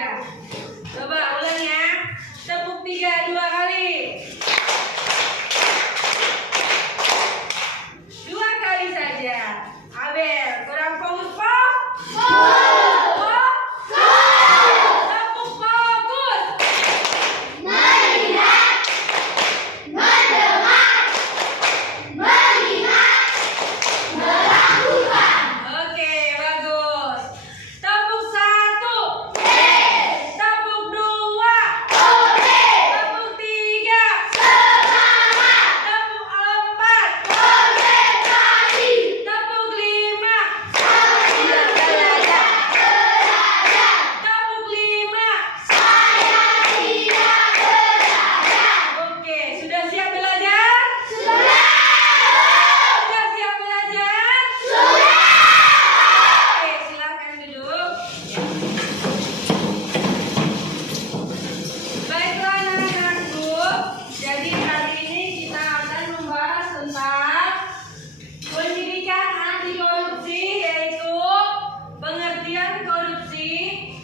Iya. Coba ulang ya. Tepuk 3 2 kali. 2 kali saja. Abel, kurang fokus, Pop. Pop. Tepuk fokus. Melihat, mendengar, melihat, melakukan. Oke, bagus. Tepuk 1. Tepuk 2. Tepuk 3. Semangat, Tepuk 4. konsentrasi, Tepuk 5. sambil belajar. Tepuk 5. Saya tidak belajar. Oke, sudah siap belajar? Sudah, Sudah siap belajar? sudah. Oke, silakan duduk. Baiklah anak-anakku, jadi hari ini kita akan membahas tentang pendidikan anti korupsi, yaitu pengertian korupsi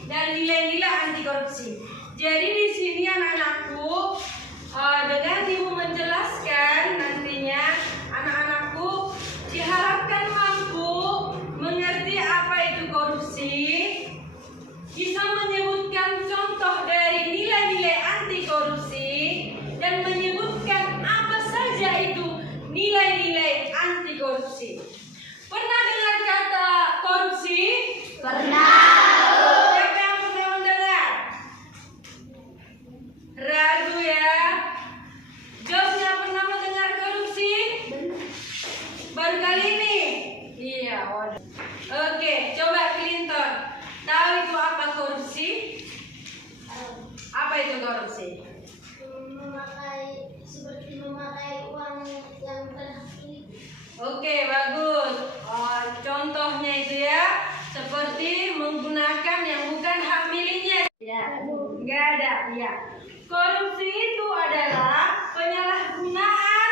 dan nilai-nilai anti korupsi. Jadi di sini anak-anakku, dengan ibu menjelaskan nantinya anak-anakku diharapkan mampu mengerti apa itu korupsi, bisa menyebutkan contoh dari nilai-nilai anti korupsi dan menyebutkan apa saja itu nilai-nilai anti korupsi. Pernah dengar kata korupsi? Pernah. Siapa yang pernah mendengar? Ragu ya. Josnya pernah mendengar korupsi? Baru kali ini? Iya, waduh. Oke, coba Clinton. Tahu itu apa korupsi? Apa itu korupsi? Seperti memakai uang yang terhakimi. Oke, bagus. Contohnya itu ya, seperti menggunakan yang bukan hak miliknya. Ya, nggak ada. Ya. Korupsi itu adalah penyalahgunaan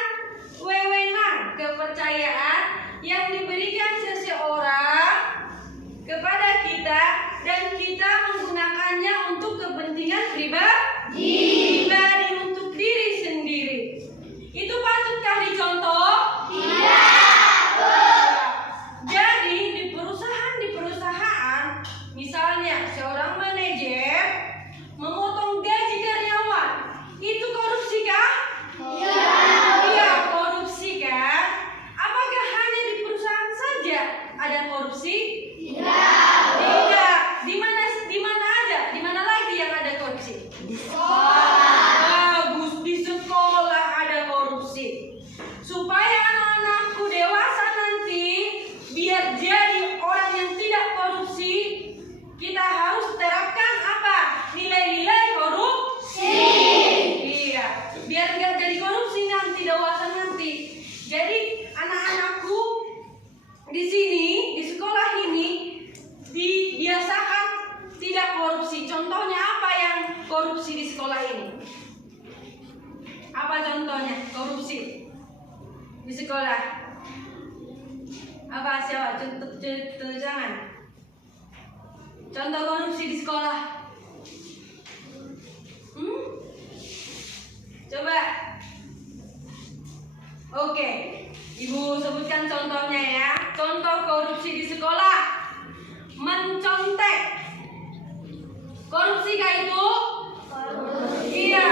wewenang kepercayaan yang diberikan seseorang kepada kita dan kita menggunakannya untuk kepentingan pribadi untuk diri sendiri. Itu patutkah dicontoh? Jadi di perusahaan, misalnya seorang manajer memotong gaji karyawan, itu korupsi kah? Iya, korupsi kan? Apakah hanya di perusahaan saja ada korupsi? Tidak. Di mana aja? Di mana lagi yang ada korupsi? Bagus, di sekolah ada korupsi. Supaya anak-anakku dewasa nanti biar jadi orang yang tidak korupsi, kita harus terapkan apa? Nilai-nilai korupsi. Iya, biar nggak jadi korupsi nanti dewasa nanti. Jadi anak-anakku di sini, di sekolah ini dibiasakan tidak korupsi. Contohnya apa yang korupsi di sekolah ini? Apa contohnya korupsi di sekolah? Apa siapa? Jangan. Contoh korupsi di sekolah. Coba. Oke, Ibu sebutkan contohnya ya. Contoh korupsi di sekolah. Mencontek. Korupsi kah itu? Iya.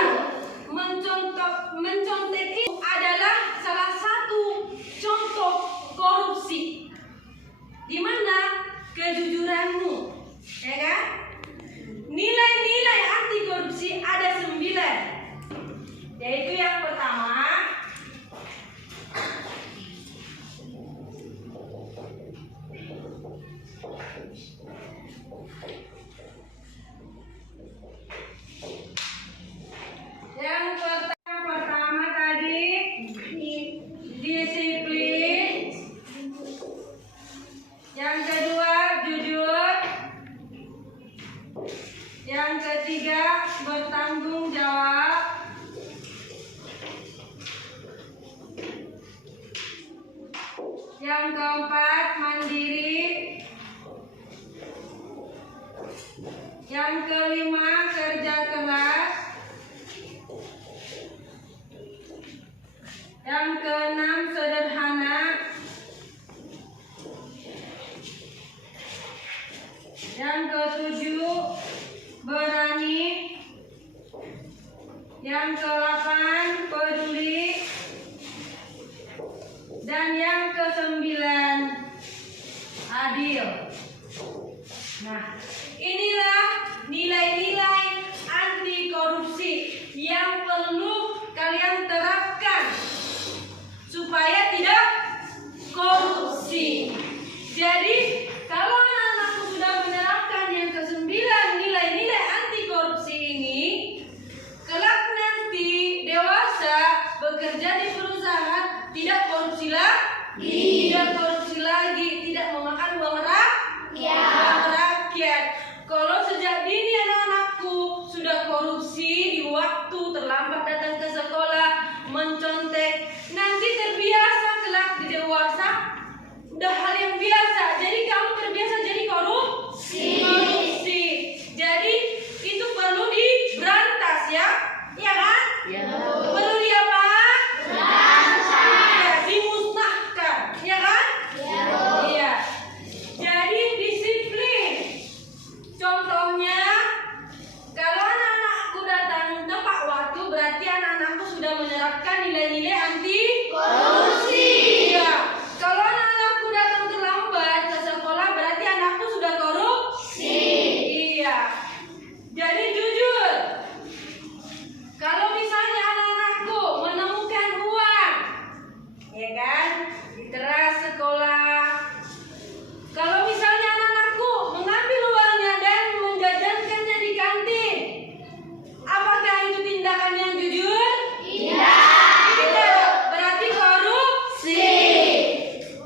Mencontek itu adalah salah satu contoh korupsi. Di mana kejujuranmu, ya kan? Nilai-nilai anti korupsi ada 9. Yaitu yang pertama, tadi disiplin. Yang kedua jujur. Yang ketiga bertanggung jawab. Yang keempat mandiri. Yang kelima, kerja keras. Yang keenam, sederhana. Yang ketujuh, berani. Yang ke-8, peduli. Dan yang ke-9, adil. Nah, inilah nilai-nilai anti korupsi yang perlu kalian terapkan supaya tidak korupsi. Jadi, kalau anak-anakku sudah menerapkan yang ke-9 nilai-nilai anti korupsi ini, kelak nanti dewasa bekerja di perusahaan tidak korupsi lagi, tidak memakan uang rakyat. Kalau sejak dini anak-anakku sudah korupsi di waktu, terlambat datang ke sekolah, mencontek, nanti terbiasa kelak di dewasa udah hal yang biasa. Jadi kamu terbiasa jadi korupsi. Jadi itu perlu diberantas ya, iya kan? Ya. Perlu di apa? Ya, dimusnahkan, ya kan? Iya. Jadi disiplin. Contohnya, kalau anak-anakku datang tepat waktu, berarti anak-anakku sudah menerapkan nilai-nilai anti korupsi. Iya. Kalau anak-anakku datang terlambat ke sekolah, berarti anakku sudah korupsi. Iya. Jadi jujur. Kalau misalnya anak-anakku menemukan uang, ya kan, di teras sekolah. Kalau misalnya anak-anakku mengambil uangnya dan menjajankannya di kantin, apakah itu tindakan yang jujur? Tidak. Berarti korupsi.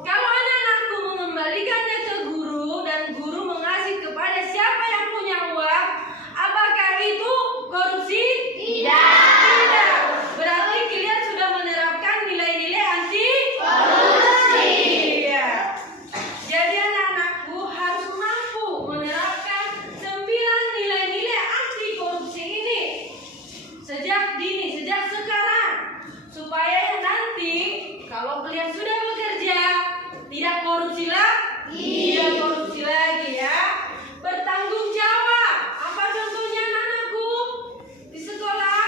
Kalau anak-anakku mengembalikannya ke guru dan guru mengasih kepada siapa yang punya uang, apakah itu korupsi? Tidak. Berarti kalian sudah menerapkan nilai-nilai anti korupsi. Iya. Jadi anak-anakku harus mampu menerapkan 9 nilai-nilai anti korupsi ini sejak dini, sejak sekarang, supaya nanti kalau kalian sudah bekerja tidak korupsi lagi ya. Bertanggung jawab. Apa contohnya anak-anakku di sekolah?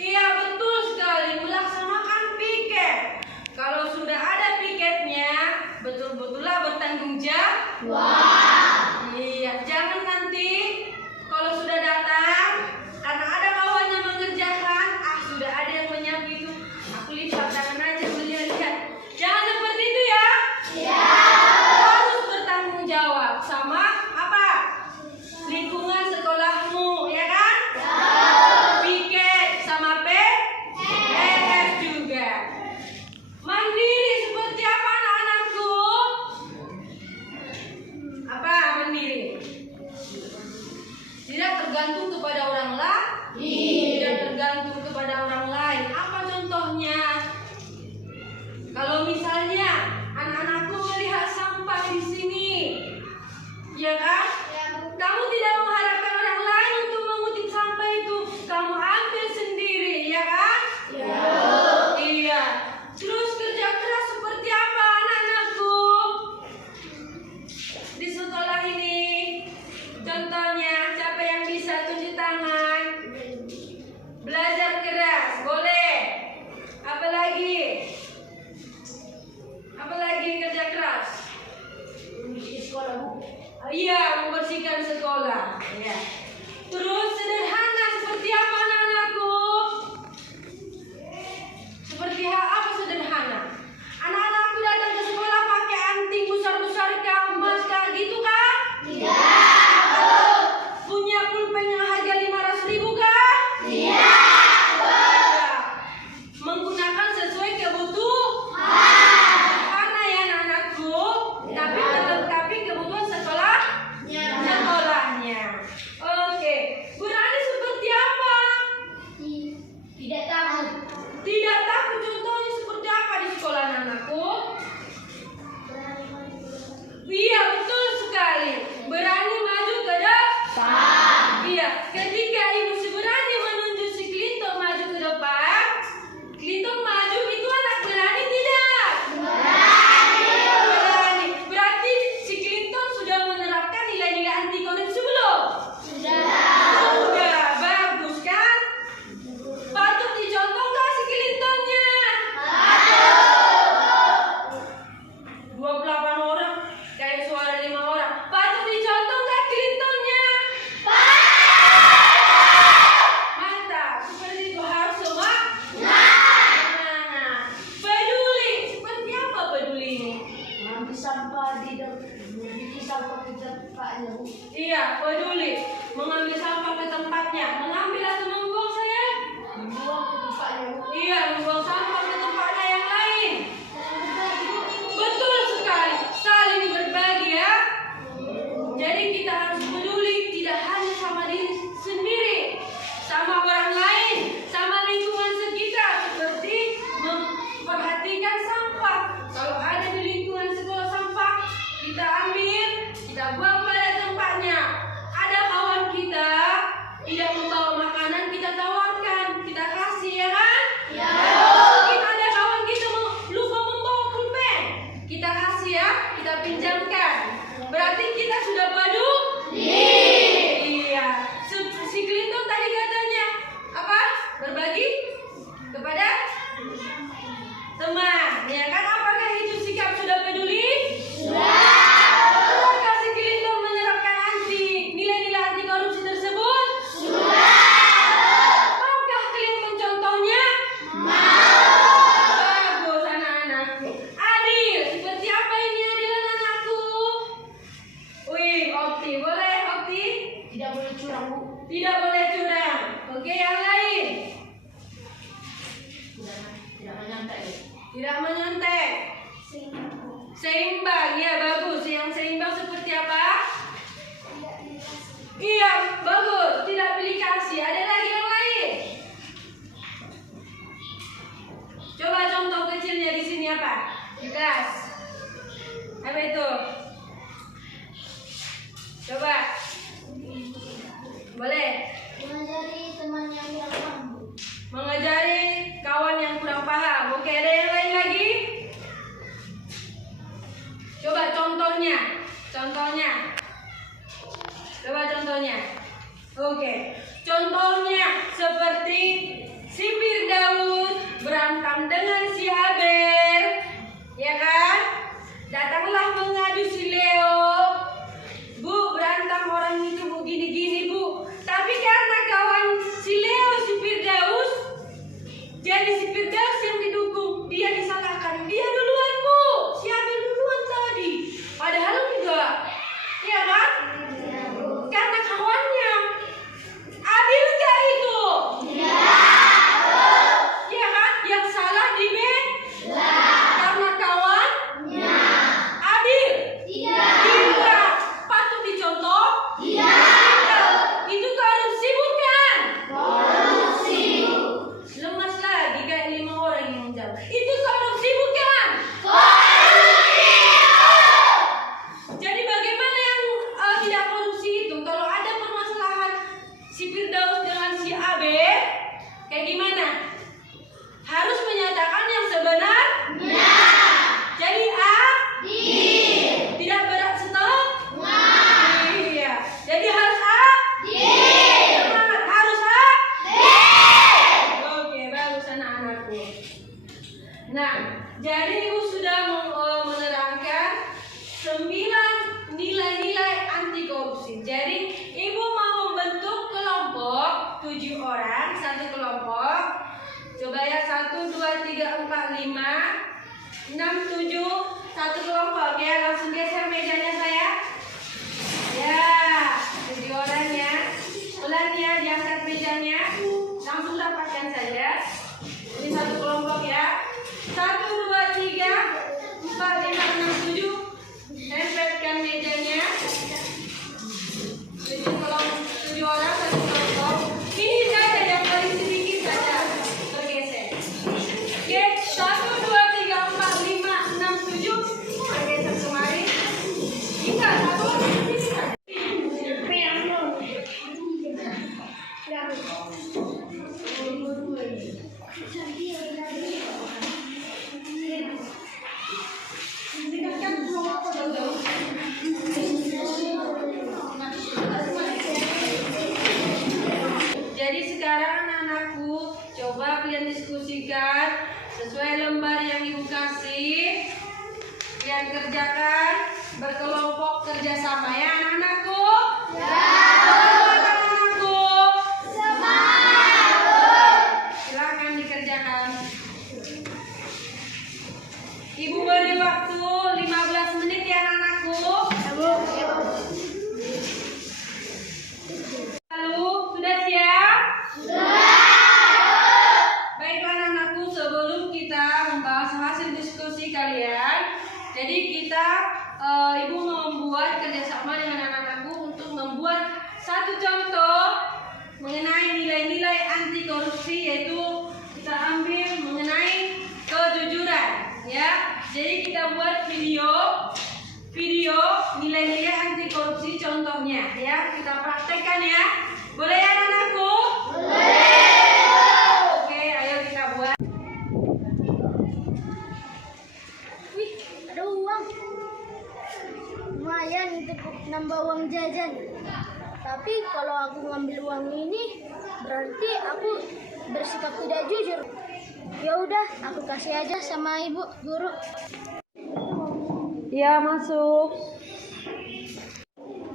Iya, betul sekali, melaksanakan piket. Kalau sudah ada piketnya, betul-betullah bertanggung jawab. Iya, jangan nanti kalau sudah datang karena ada bawahannya mengerjakan, sudah ada yang menyapu itu, aku lipat tangan aja melihat. Jangan seperti itu ya. Harus bertanggung jawab sama apa? Lingkungan sekolahmu, ya kan? Piket sama PS juga. Mandiri seperti apa anak-anakku? Apa mandiri? Tidak tergantung kepada orang lain. Tidak tergantung kepada orang lain. Apa contohnya? Kalau misalnya anak-anakku melihat sampah di sini, ya kan? Kamu tidak mengharapkan orang lain untuk mengutip sampah itu, kamu ambil sendiri, ya kan? Iya. Terus kerja keras seperti apa anak-anakku di sekolah ini? Contohnya, siapa yang bisa tunjuk tangan? Belajar keras, boleh. Apalagi kerja keras? Iya, membersihkan sekolah. Ya. Terus sederhana seperti apa anak-anakku? Seperti apa sederhana? Anak-anakku datang ke sekolah pakai anting besar-besar emas gitu kah? Tidak. Punya pulpen yang harga 500.000 kah? Tidak. Menggunakan sesuai kebutuhan. Karena ya anak-anakku, tapi melengkapi kebutuhan sekolahnya. Oke. Iya, peduli. Mengambil sampah ke tempatnya. Mengambil atau membuang sayang? Membuang ke tempatnya. Iya, membuang sampah ke tempatnya yang lain. Betul sekali. Saling berbagi ya. Jadi kita harus peduli tidak hanya sama diri sendiri, sama orang lain, sama lingkungan sekitar, seperti memperhatikan sampah. Kalau ada di lingkungan sekolah sampah, kita ambil, kita buang pada tempatnya. Ada kawan kita tidak membawa makanan, kita tawarkan, kita kasih ya kan? Ya. Mungkin ada kawan kita lupa membawa pulpen, kita kasih ya, kita pinjamkan. Berarti kita sudah peduli. Iya. Si Clinton tadi katanya apa? Berbagi kepada teman. Ya kan? Apakah itu sikap sudah peduli? Sudah. Apakah si Clinton menerapkan nilai-nilai anti korupsi tersebut? Sudah. Maukah Clinton contohnya? Mau. Bagus anak-anakku. Adil. Seperti apa ini adil anak-anakku? Wih, Opti. Boleh Opti? Tidak boleh curang, Bu. Tidak boleh curang. Oke, yang lain? Tidak menyontek. Tidak menyontek. Seimbang, ya bagus. Yang seimbang seperti apa? Iya, bagus. Tidak pilih kasih. Ada lagi yang lain? Coba contoh kecilnya di sini apa? Di kelas. Apa itu? Coba. Boleh. Mengajari teman yang kurang paham, Bu. Mengajari kawan yang kurang paham. Oke, ada yang lain lagi? Coba contohnya. Coba contohnya. Oke. Contohnya seperti si Firdaus berantem dengan si Abel. Ya kan? Datanglah mengadu si Leo. Bu, berantem orang itu bu gini-gini bu. Tapi karena kawan si Leo si Firdaus, jadi si Firdaus yang didukung, dia disalahkan. Dia duluan bu, si Abel duluan tadi. Padahal enggak, ya kan? Karena kawannya. Adil enggak itu? Ya kan? Yang salah di karena kawannya. Adil? Tidak. Patut dicontoh? Itu korupsi bukan? Lemas lagi kayak 5 orang yang menjawab. Itu korupsi bukan? Jadi bagaimana yang tidak korupsi itu? Kalau ada permasalahan si Firdaus dengan si Abe, kayak gimana? Harus menyatakan yang sebenarnya. Jadi tidak berat setengah. Iya. Jadi harus semangat, harus Oke, bagus anak-anakku. Nah, jadi Ibu sudah menerangkan 9 nilai-nilai anti korupsi. Jadi Ibu mau membentuk kelompok 7 orang, satu kelompok. Coba ya, 1, 2, 3, 4, 5, 6, 7, satu kelompok ya. Langsung geser mejanya saya. Ya, 7 orang ya. Pelan ya, diangkat mejanya. Langsung dapatkan saja. Ini satu kelompok ya. 1, 2, 3, 4, 5, 6, 7. Tempelkan mejanya. 7 orang, satu kelompok. Ini saja yang paling sedikit saja bergeser. Oke, 1, 2, 3, 4, 5, 6, 7. Bergeser kemari. Tinggal satu orang di sini saja. Jadi sekarang anak-anakku, coba kalian diskusikan sesuai lembar yang Ibu kasih. Kalian kerjakan berkelompok kerjasama ya anak-anakku. Semangat anak-anakku. Silakan dikerjakan. Ibu beri waktu 15 menit ya anak-anakku. satu contoh mengenai nilai-nilai anti korupsi, yaitu kita ambil mengenai kejujuran, ya. Jadi kita buat video nilai-nilai anti korupsi contohnya, ya. Kita praktekkan, ya. Boleh ya anak-anakku? Boleh. Oke, ayo kita buat. Wih, ada uang. Lumayan untuk nambah uang jajan. Tapi kalau aku ngambil uang ini, berarti aku bersikap tidak jujur. Ya udah, aku kasih aja sama ibu guru. Ya, masuk.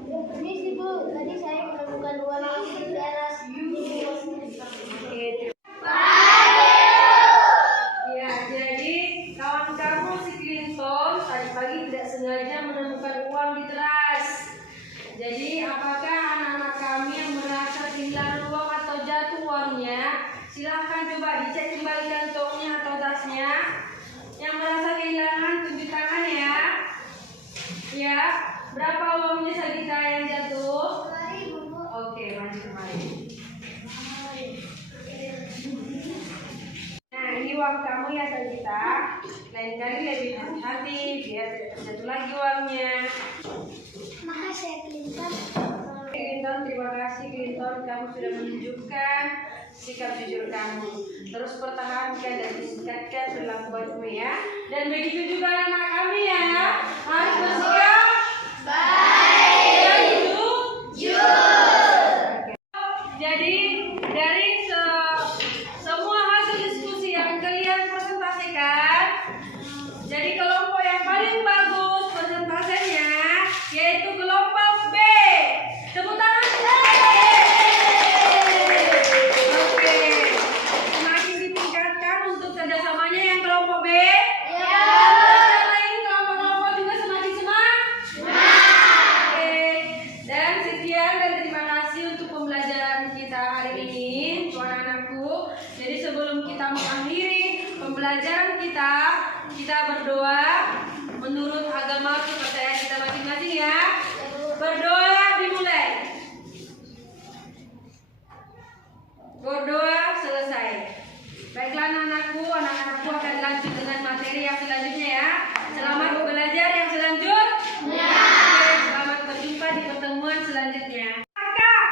Permisi Bu, tadi saya menemukan uang di teras. Ya, jadi kawan kamu si Clinton tadi pagi tidak sengaja menemukan uang di teras. Jadi apakah anak-anak kami yang merasa kehilangan uang atau jatuh uangnya, silahkan coba dicek kembali kantongnya atau tasnya. Yang merasa kehilangan tunjuk tangan, ya. Ya, berapa uangnya Sagita yang jatuh? Oke, maju kemari. Nah, ini uang kamu ya Sagita. Lain kali lebih hati-hati biar tidak terjatuh lagi uangnya. Makasih ya Clinton. Clinton, terima kasih Clinton, kamu sudah menunjukkan sikap jujur kamu. Terus pertahankan dan tingkatkan perilaku baikmu, ya. Dan begitu juga anak kami, ya, harus bersikap baik, jujur. Jadi dari semua hasil diskusi yang kalian presentasikan, jadi kelompok yang paling bagus presentasenya yaitu kelompok B. Tepuk tangan. Oke. Semakin ditingkatkan untuk kerjasamanya yang kelompok B. Ya. Yang lain kelompok-kelompok juga semakin semangat. Oke. Dan sekian dan terima kasih untuk pembelajaran kita hari ini, untuk anak-anakku. Jadi sebelum kita mengakhiri pembelajaran kita berdoa menurut agama kepercayaan kita masing-masing, ya. Berdoa dimulai. Berdoa selesai. Baiklah anak-anakku akan lanjut dengan materi yang selanjutnya, ya. Selamat belajar yang selanjutnya. Oke, selamat berjumpa di pertemuan selanjutnya. Kakak.